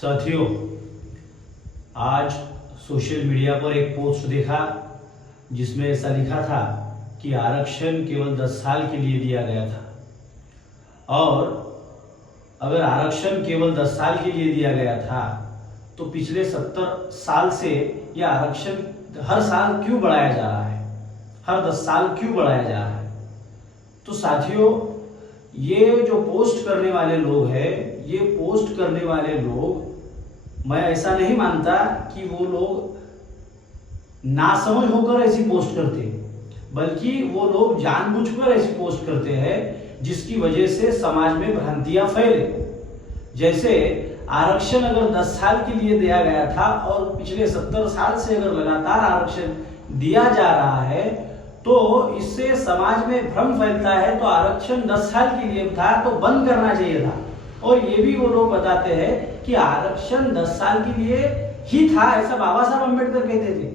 साथियों, आज social media पर एक पोस्ट देखा जिसमें ऐसा लिखा था कि आरक्षण केवल 10 साल के लिए दिया गया था। और अगर आरक्षण केवल 10 साल के लिए दिया गया था तो पिछले 70 साल से यह आरक्षण हर साल क्यों बढ़ाया जा रहा है, हर 10 साल क्यों बढ़ाया जा रहा है। तो साथियों, ये जो पोस्ट करने वाले लोग हैं, ये पोस्ट करने वाले लोग, मैं ऐसा नहीं मानता कि वो लोग नासमझ होकर ऐसी पोस्ट करते हैं, बल्कि वो लोग जानबूझकर ऐसी पोस्ट करते हैं जिसकी वजह से समाज में भ्रांतियां फैले। जैसे आरक्षण अगर 10 साल के लिए दिया गया था और पिछले 70 साल से अगर लगातार आरक्षण दिया जा रहा है तो इससे समाज में भ्रम फैलता है। तो आरक्षण 10 साल के लिए था तो बंद करना चाहिए था। और ये भी वो लोग बताते हैं कि आरक्षण 10 साल के लिए ही था, ऐसा बाबा साहब अम्बेडकर कहते थे।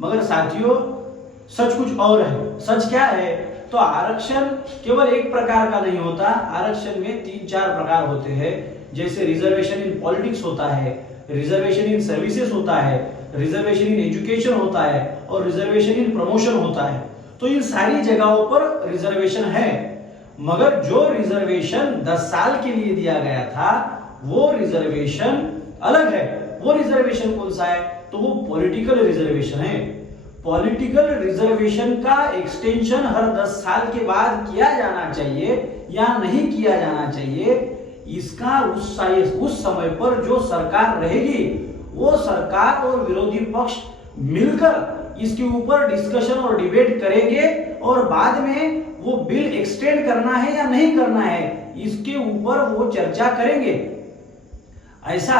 मगर साथियों, सच कुछ और है। सच क्या है? तो आरक्षण केवल एक प्रकार का नहीं होता। आरक्षण में 3-4 प्रकार होते हैं। जैसे रिजर्वेशन इन पॉलिटिक्स होता है, रिजर्वेशन इन सर्विसेज होता है, रिजर्वेशन इन एजुकेशन होता है और रिजर्वेशन इन प्रमोशन होता है। तो इन सारी जगहों पर रिजर्वेशन है। मगर जो रिजर्वेशन 10 साल के लिए दिया गया था वो रिजर्वेशन अलग है। वो रिजर्वेशन कौन सा है? तो वो पॉलिटिकल रिजर्वेशन है। पॉलिटिकल रिजर्वेशन का एक्सटेंशन हर 10 साल के बाद किया जाना चाहिए या नहीं किया जाना चाहिए, इसका उस समय पर जो सरकार रहेगी वो सरकार और विरोधी पक्ष मिलकर इसके ऊपर डिस्कशन और डिबेट करेंगे और बाद में वो बिल एक्सटेंड करना है या नहीं करना है इसके ऊपर वो चर्चा करेंगे। ऐसा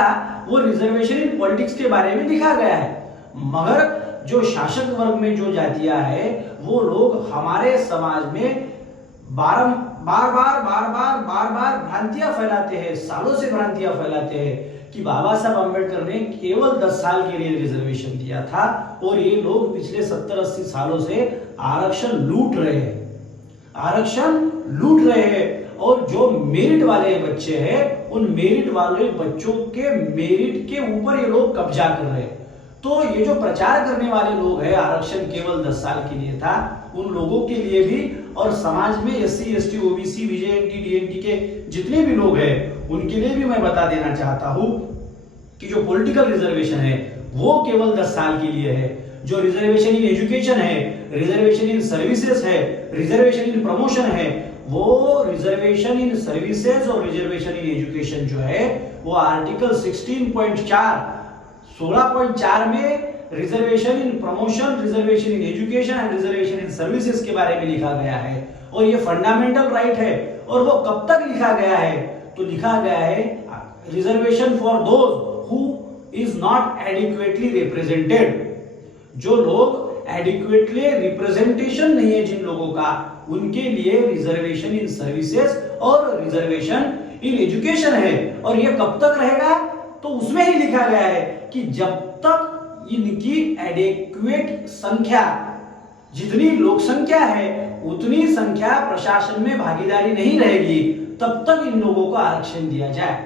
वो रिजर्वेशन इन पॉलिटिक्स के बारे में लिखा गया है। मगर जो शासक वर्ग में जो जातियां है वो लोग हमारे समाज में बार बार भ्रांतियां फैलाते हैं, सालों से भ्रांतियां फैलाते हैं कि बाबा साहब अम्बेडकर ने केवल 10 साल के लिए रिजर्वेशन दिया था और ये लोग पिछले 70-80 सालों से आरक्षण लूट रहे हैं, आरक्षण लूट रहे हैं। और जो मेरिट वाले बच्चे हैं उन मेरिट वाले बच्चों के मेरिट के ऊपर ये लोग कब्जा कर रहे हैं। तो ये जो प्रचार करने वाले लोग हैं आरक्षण केवल 10 साल के लिए था, उन लोगों के लिए भी और समाज में SC, ST, OBC, VJNT, DNT के जितने भी लोग हैं उनके लिए भी मैं बता देना चाहता हूं कि जो पॉलिटिकल रिजर्वेशन है वो केवल 10 साल के लिए है। जो रिजर्वेशन इन एजुकेशन है, रिजर्वेशन इन सर्विसेज है, रिजर्वेशन इन प्रमोशन है, वो रिजर्वेशन इन सर्विसेज और रिजर्वेशन इन एजुकेशन जो है वो आर्टिकल 16.4 में reservation in promotion, reservation in education and reservation in services के बारे में लिखा गया है। और ये फंडामेंटल राइट है। और वो कब तक लिखा गया है? तो लिखा गया है reservation for those who is not adequately represented. जो लोग एडिक्वेटली रिप्रेजेंटेशन नहीं है जिन लोगों का, उनके लिए रिजर्वेशन इन सर्विसेज और रिजर्वेशन इन एजुकेशन है। और ये कब तक रहेगा? तो उसमें ही लिखा गया है कि जब तक इनकी एडिक्वेट संख्या, जितनी लोक संख्या है उतनी संख्या प्रशासन में भागीदारी नहीं रहेगी, तब तक इन लोगों को आरक्षण दिया जाए।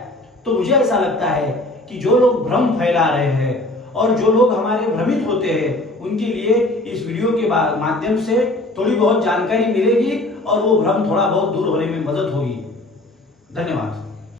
तो मुझे ऐसा लगता है कि जो लोग भ्रम फैला रहे हैं और जो लोग हमारे भ्रमित होते हैं उनके लिए इस वीडियो के माध्यम से थोड़ी बहुत जानकारी मिलेगी और वो भ्रम थोड़ा बहुत दूर होने में मदद होगी। धन्यवाद।